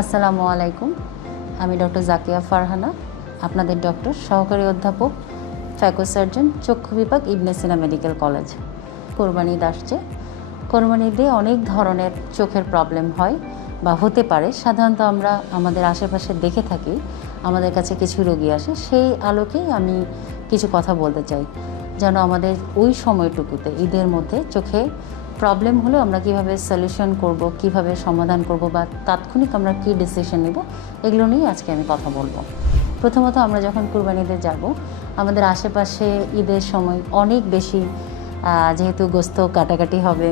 আসসালামু আলাইকুম। আমি ডক্টর জাকিয়া ফারহানা, আপনাদের ডক্টর, সহকারী অধ্যাপক, ফ্যাকোসার্জন, চক্ষু বিভাগ, ইবনে সিনা মেডিকেল কলেজ। কোরবানি ঈদ আসছে। কোরবানি ঈদে অনেক ধরনের চোখের প্রবলেম হয় বা হতে পারে। সাধারণত আমরা আমাদের আশেপাশে দেখে থাকি, আমাদের কাছে কিছু রোগী আসে। সেই আলোকেই আমি কিছু কথা বলতে চাই, যেন আমাদের ওই সময়টুকুতে ঈদের মধ্যে চোখে প্রবলেম হলে আমরা কীভাবে সলিউশন করব, কীভাবে সমাধান করব বা তাৎক্ষণিক আমরা কী ডিসিশন নেব, এগুলো নিয়ে আজকে আমি কথা বলবো। প্রথমত, আমরা যখন কুরবানিতে যাব, আমাদের আশেপাশে ঈদের সময় অনেক বেশি যেহেতু গোস্ত কাটাকাটি হবে,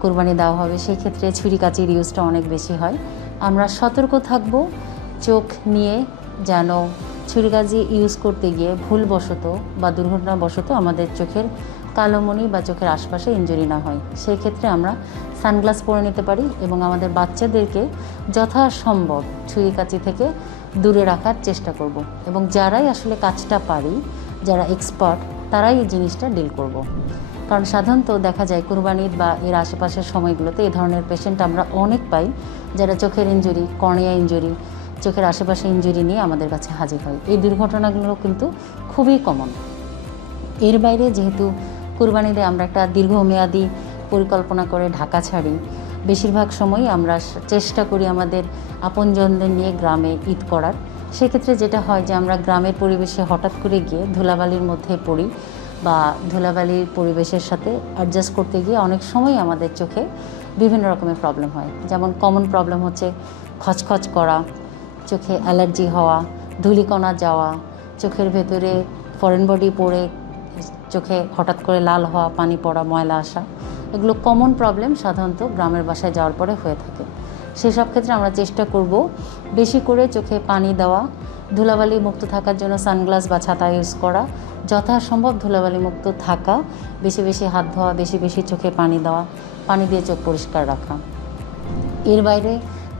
কুরবানি দেওয়া হবে, সেই ক্ষেত্রে ছুরি কাঁচির ইউজটা অনেক বেশি হয়। আমরা সতর্ক থাকব চোখ নিয়ে, যেন ছুরি কাঁচি ইউজ করতে গিয়ে ভুলবশত বা দুর্ঘটনাবশত আমাদের চোখের কালোমণি বা চোখের আশপাশে ইনজুরি না হয়। সেই ক্ষেত্রে আমরা সানগ্লাস পরে নিতে পারি এবং আমাদের বাচ্চাদেরকে যথাসম্ভব ছুরি কাঁচি থেকে দূরে রাখার চেষ্টা করব। এবং যারাই আসলে কাজটা পারি, যারা এক্সপার্ট, তারাই এই জিনিসটা ডিল করব। কারণ সাধারণত দেখা যায় কুরবানির বা এর আশেপাশের সময়গুলোতে এই ধরনের পেশেন্ট আমরা অনেক পাই, যারা চোখের ইনজুরি, কর্নিয়া ইনজুরি, চোখের আশেপাশে ইনজুরি নিয়ে আমাদের কাছে হাজির হয়। এই দুর্ঘটনাগুলো কিন্তু খুবই কমন। এর বাইরে যেহেতু কুরবানিতে আমরা একটা দীর্ঘমেয়াদী পরিকল্পনা করে ঢাকা ছাড়ি, বেশিরভাগ সময়ই আমরা চেষ্টা করি আমাদের আপনজনদের নিয়ে গ্রামে ঈদ করার। সেক্ষেত্রে যেটা হয় যে আমরা গ্রামের পরিবেশে হঠাৎ করে গিয়ে ধুলাবালির মধ্যে পড়ি বা ধুলাবালির পরিবেশের সাথে অ্যাডজাস্ট করতে গিয়ে অনেক সময় আমাদের চোখে বিভিন্ন রকমের প্রবলেম হয়। যেমন কমন প্রবলেম হচ্ছে খচখচ করা, চোখে অ্যালার্জি হওয়া, ধূলিকণা যাওয়া, চোখের ভেতরে ফরেন বডি পড়ে চোখে হঠাৎ করে লাল হওয়া, পানি পড়া, ময়লা আসা। এগুলো কমন প্রবলেম, সাধারণত গ্রামের বাসায় যাওয়ার পরে হয়ে থাকে। সেসব ক্ষেত্রে আমরা চেষ্টা করব বেশি করে চোখে পানি দেওয়া, ধুলাবালি মুক্ত থাকার জন্য সানগ্লাস বা ছাতা ইউজ করা, যথাসম্ভব ধুলাবালি মুক্ত থাকা, বেশি বেশি হাত ধোয়া, বেশি বেশি চোখে পানি দেওয়া, পানি দিয়ে চোখ পরিষ্কার রাখা। এর বাইরে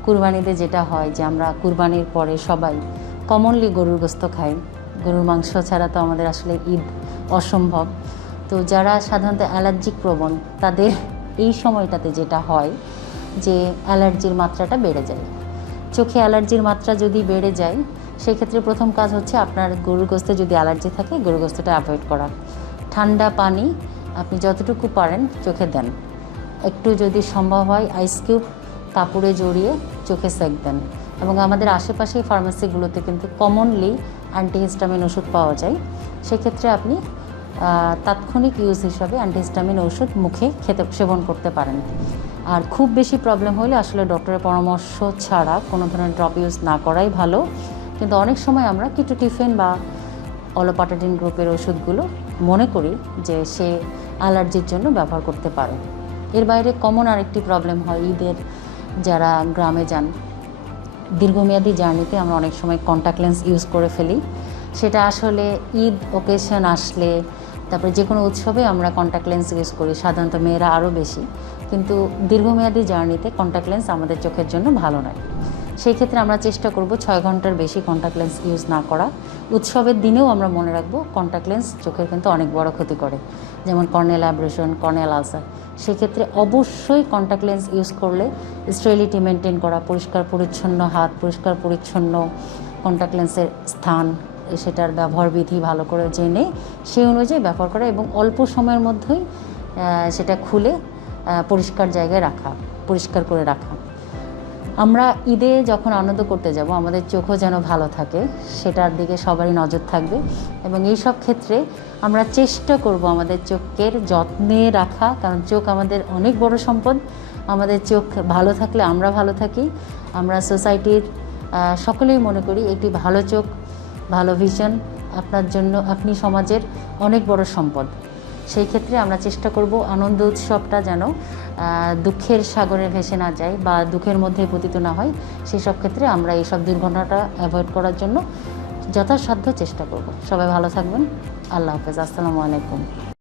কুরবানিতে যেটা হয় যে আমরা কুরবানির পরে সবাই কমনলি গরুর গোস্ত খাই। গরুর মাংস ছাড়া তো আমাদের আসলে ঈদ অসম্ভব। তো যারা সাধারণত অ্যালার্জিক প্রবণ, তাদের এই সময়টাতে যেটা হয় যে অ্যালার্জির মাত্রাটা বেড়ে যায়। চোখে অ্যালার্জির মাত্রা যদি বেড়ে যায়, সেক্ষেত্রে প্রথম কাজ হচ্ছে আপনার গরুর গোস্তে যদি অ্যালার্জি থাকে, গরুর গোস্তটা অ্যাভয়েড করা। ঠান্ডা পানি আপনি যতটুকু পারেন চোখে দেন। একটু যদি সম্ভব হয় আইস কিউব কাপড়ে জড়িয়ে চোখে সেঁক দেন। এবং আমাদের আশেপাশেই ফার্মেসিগুলোতে কিন্তু কমনলি অ্যান্টিহিস্টামিন ওষুধ পাওয়া যায়। সেক্ষেত্রে আপনি তাৎক্ষণিক ইউজ হিসাবে অ্যান্টিহিস্টামিন ওষুধ মুখে সেবন করতে পারেন। আর খুব বেশি প্রবলেম হলে আসলে ডক্টরের পরামর্শ ছাড়া কোনো ধরনের ড্রপ ইউজ না করাই ভালো। কিন্তু অনেক সময় আমরা কিটোটিফেন বা অলোপাটাডিন গ্রুপের ওষুধগুলো মনে করি যে সে অ্যালার্জির জন্য ব্যবহার করতে পারে। এর বাইরে কমন আরেকটি প্রবলেম হয় ঈদের যারা গ্রামে যান, দীর্ঘমেয়াদী জার্নিতে আমরা অনেক সময় কন্ট্যাক্ট লেন্স ইউজ করে ফেলি। সেটা আসলে ঈদ ওকেশন আসলে, তারপরে যে কোনো উৎসবে আমরা কন্ট্যাক্ট লেন্স ইউজ করি, সাধারণত মেয়েরা আরও বেশি। কিন্তু দীর্ঘমেয়াদী জার্নিতে কন্ট্যাক্ট লেন্স আমাদের চোখের জন্য ভালো নয়। সেই ক্ষেত্রে আমরা চেষ্টা করব 6 ঘন্টার বেশি কন্ট্যাক্ট লেন্স ইউজ না করা। উৎসবের দিনেও আমরা মনে রাখবো কন্ট্যাক্ট লেন্স চোখের কিন্তু অনেক বড় ক্ষতি করে, যেমন কর্নিয়াল অ্যাব্রেশন, কর্নিয়াল আলসার। সেক্ষেত্রে অবশ্যই কন্ট্যাক্ট লেন্স ইউজ করলে স্টেরিলিটি মেনটেন করা, পরিষ্কার পরিচ্ছন্ন হাত, পরিষ্কার পরিচ্ছন্ন কন্ট্যাক্ট লেন্সের স্থান, সেটার ব্যবহার বিধি ভালো করে জেনে সেই অনুযায়ী ব্যবহার করা এবং অল্প সময়ের মধ্যেই সেটা খুলে পরিষ্কার জায়গায় রাখা, পরিষ্কার করে রাখা। আমরা ঈদে যখন আনন্দ করতে যাব, আমাদের চোখও যেন ভালো থাকে, সেটার দিকে সবারই নজর থাকবে। এবং এই সব ক্ষেত্রে আমরা চেষ্টা করব আমাদের চোখের যত্নে রাখা, কারণ চোখ আমাদের অনেক বড় সম্পদ। আমাদের চোখ ভালো থাকলে আমরা ভালো থাকি। আমরা সোসাইটির সকলেই মনে করি একটি ভালো চোখ, ভালো ভিশন আপনার জন্য, আপনি সমাজের অনেক বড় সম্পদ। সেই ক্ষেত্রে আমরা চেষ্টা করব আনন্দ উৎসবটা যেন দুঃখের সাগরে ভেসে না যায় বা দুঃখের মধ্যে পতিত না হয়। সেই সব ক্ষেত্রে আমরা এইসব দুর্ঘটনাটা অ্যাভয়েড করার জন্য যথাসাধ্য চেষ্টা করব। সবাই ভালো থাকবেন। আল্লাহ হাফেজ। আসসালামু আলাইকুম।